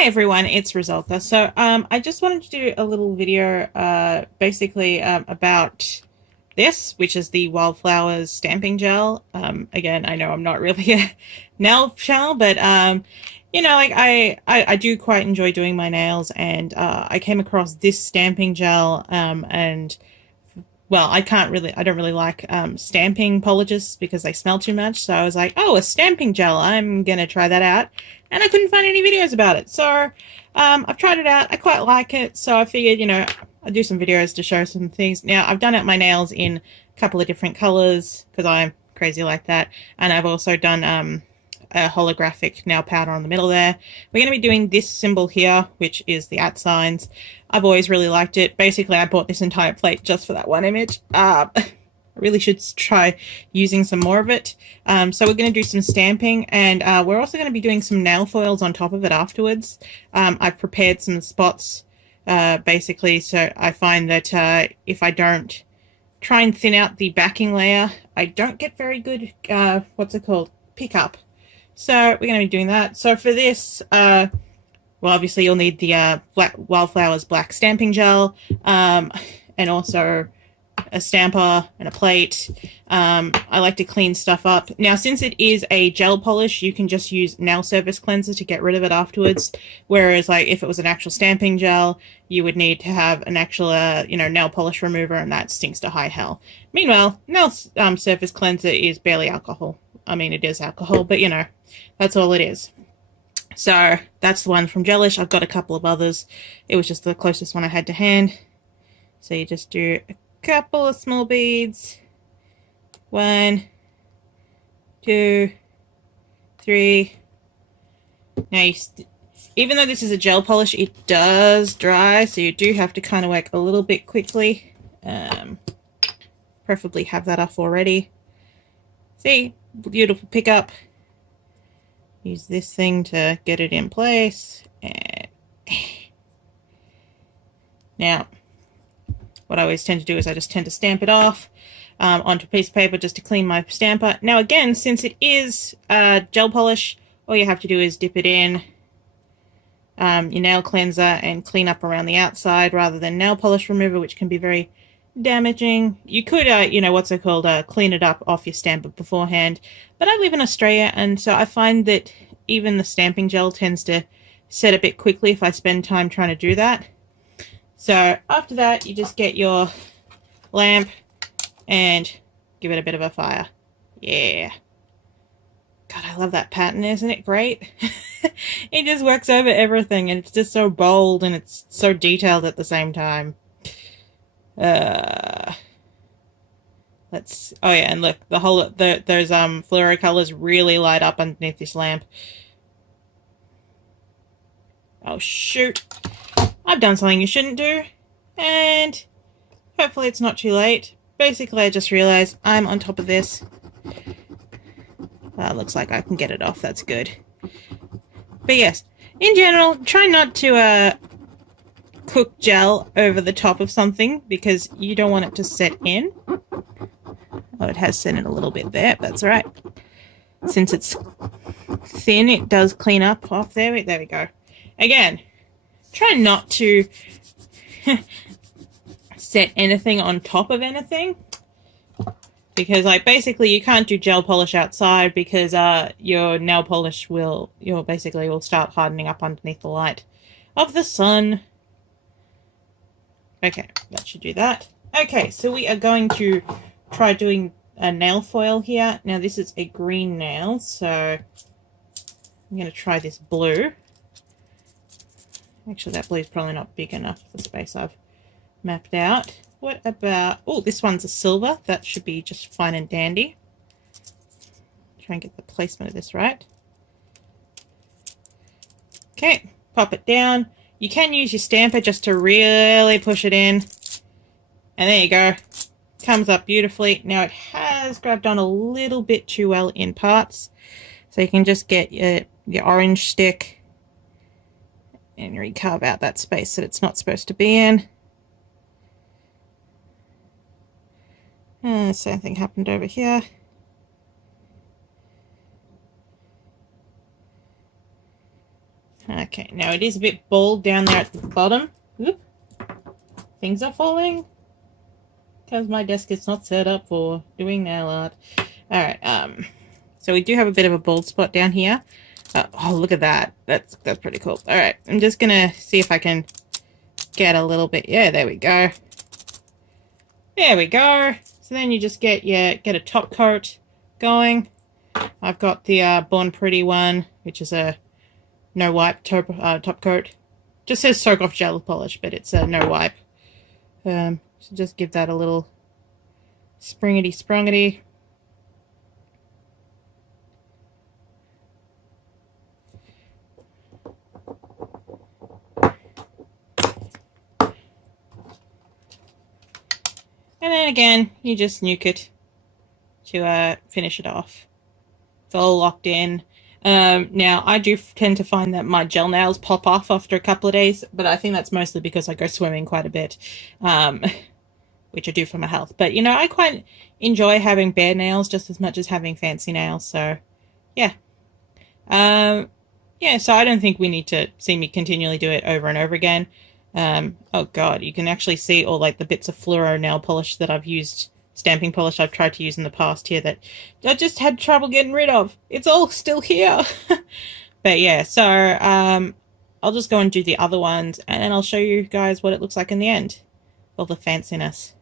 Hi everyone, it's Rosalka. So I just wanted to do a little video basically about this, which is the Wildflowers Stamping Gel. Again, I know I'm not really a nail shell, but you know, like I do quite enjoy doing my nails, and I came across this stamping gel and well, I don't really like stamping polishes because they smell too much. So I was like, oh, a stamping gel, I'm gonna try that out. And I couldn't find any videos about it. So I've tried it out. I quite like it. So I figured, you know, I'd do some videos to show some things. Now, I've done out my nails in a couple of different colors because I'm crazy like that. And I've also done a holographic nail powder on the middle there. We're going to be doing this symbol here, which is the @ signs. I've always really liked it. Basically, I bought this entire plate just for that one image. I really should try using some more of it. So we're going to do some stamping, and we're also going to be doing some nail foils on top of it afterwards. I've prepared some spots basically, so I find that if I don't try and thin out the backing layer, I don't get very good, pickup. So we're going to be doing that. So for this, well, obviously you'll need the Wildflowers black stamping gel, and also a stamper and a plate. I like to clean stuff up. Now, since it is a gel polish, you can just use nail surface cleanser to get rid of it afterwards. Whereas, like, if it was an actual stamping gel, you would need to have an actual, nail polish remover, and that stinks to high hell. Meanwhile, nail surface cleanser is barely alcohol. I mean, it is alcohol, but, you know, that's all it is. So that's the one from Gelish. I've got a couple of others. It was just the closest one I had to hand. So you just do a couple of small beads. 1, 2, 3. Now, even though this is a gel polish, it does dry, so you do have to kind of work a little bit quickly. Preferably have that off already. See, beautiful pickup. Use this thing to get it in place. And now, what I always tend to do is I just tend to stamp it off onto a piece of paper just to clean my stamper. Now again, since it is gel polish, all you have to do is dip it in your nail cleanser and clean up around the outside rather than nail polish remover, which can be very damaging. You could, clean it up off your stamper beforehand. But I live in Australia, and so I find that even the stamping gel tends to set a bit quickly if I spend time trying to do that. So after that, you just get your lamp and give it a bit of a fire. Yeah. God, I love that pattern, isn't it great? It just works over everything, and it's just so bold and it's so detailed at the same time. Oh yeah, and look, those fluoro colors really light up underneath this lamp. Oh shoot. I've done something you shouldn't do, and hopefully it's not too late. Basically, I just realized I'm on top of this. Looks like I can get it off, that's good. But yes, in general, try not to cook gel over the top of something because you don't want it to set in. Oh, it has set in a little bit there, but that's alright. Since it's thin, it does clean up off there. There we go. Again, try not to set anything on top of anything, because like basically you can't do gel polish outside because your nail polish will start hardening up underneath the light of the sun. Okay, that should do that. Okay, so we are going to try doing a nail foil here. Now this is a green nail, so I'm going to try this blue. Actually, that blue is probably not big enough for the space I've mapped out. What about... oh, this one's a silver. That should be just fine and dandy. Try and get the placement of this right. Okay, pop it down. You can use your stamper just to really push it in. And there you go. Comes up beautifully. Now it has grabbed on a little bit too well in parts. So you can just get your orange stick and recarve out that space that it's not supposed to be in. Same thing happened over here. Okay, now it is a bit bald down there at the bottom. Oop. Things are falling because my desk is not set up for doing nail art. Alright, so we do have a bit of a bald spot down here. Oh, look at that. That's pretty cool. Alright, I'm just gonna see if I can get a little bit. Yeah, there we go. There we go. So then you just get a top coat going. I've got the Born Pretty one, which is a no wipe top coat. Just says soak off gel polish, but it's a no wipe. So just give that a little springity sprungity. And then again, you just nuke it to finish it off. It's all locked in. Now, I do tend to find that my gel nails pop off after a couple of days, but I think that's mostly because I go swimming quite a bit, which I do for my health. But, you know, I quite enjoy having bare nails just as much as having fancy nails, so, yeah. Yeah, so I don't think we need to see me continually do it over and over again. Oh god, you can actually see all like the bits of fluoro nail polish that I've used, stamping polish I've tried to use in the past here that I just had trouble getting rid of. It's all still here. But yeah, so I'll just go and do the other ones and then I'll show you guys what it looks like in the end. All the fanciness.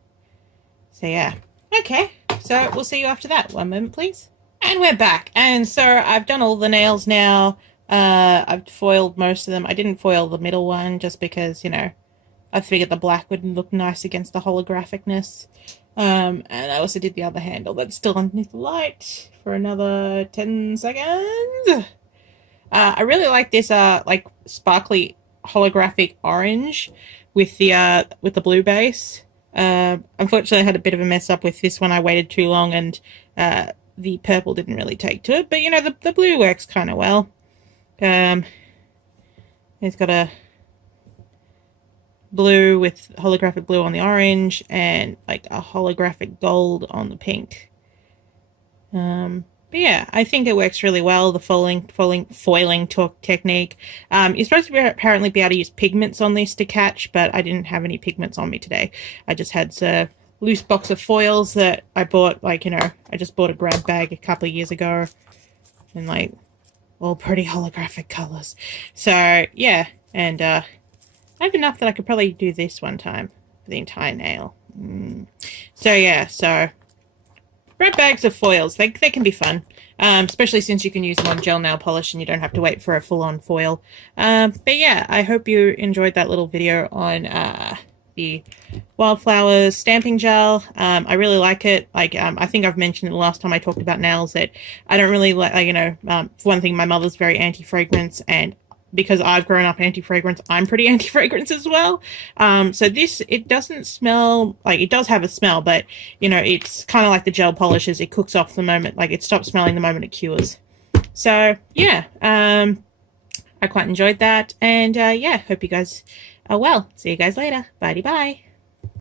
So yeah. Okay, so we'll see you after that. One moment please. And we're back. And so I've done all the nails now. I've foiled most of them. I didn't foil the middle one just because, you know, I figured the black would look nice against the holographicness. And I also did the other handle that's still underneath the light for another 10 seconds. I really like this, like sparkly holographic orange with the blue base. Unfortunately I had a bit of a mess up with this one. I waited too long and, the purple didn't really take to it, but you know, the blue works kind of well. It's got a blue with holographic blue on the orange and like a holographic gold on the pink. But yeah, I think it works really well, the foiling technique. You're supposed to apparently be able to use pigments on this to catch, but I didn't have any pigments on me today. I just had a loose box of foils that I bought, like, you know, I just bought a grab bag a couple of years ago, and like, all pretty holographic colors. So yeah, and I have enough that I could probably do this one time for the entire nail. So yeah, so grab bags of foils, they can be fun, especially since you can use them on gel nail polish and you don't have to wait for a full-on foil. But yeah, I hope you enjoyed that little video on the Wildflowers Stamping Gel. I really like it. Like, I think I've mentioned it the last time I talked about nails that I don't really like, you know, for one thing, my mother's very anti-fragrance, and because I've grown up anti-fragrance, I'm pretty anti-fragrance as well. So this, it doesn't smell, like, it does have a smell, but, you know, it's kind of like the gel polishes. It cooks off the moment, like, it stops smelling the moment it cures. So, yeah, I quite enjoyed that, and, yeah, hope you guys are well. See you guys later. Bye-bye.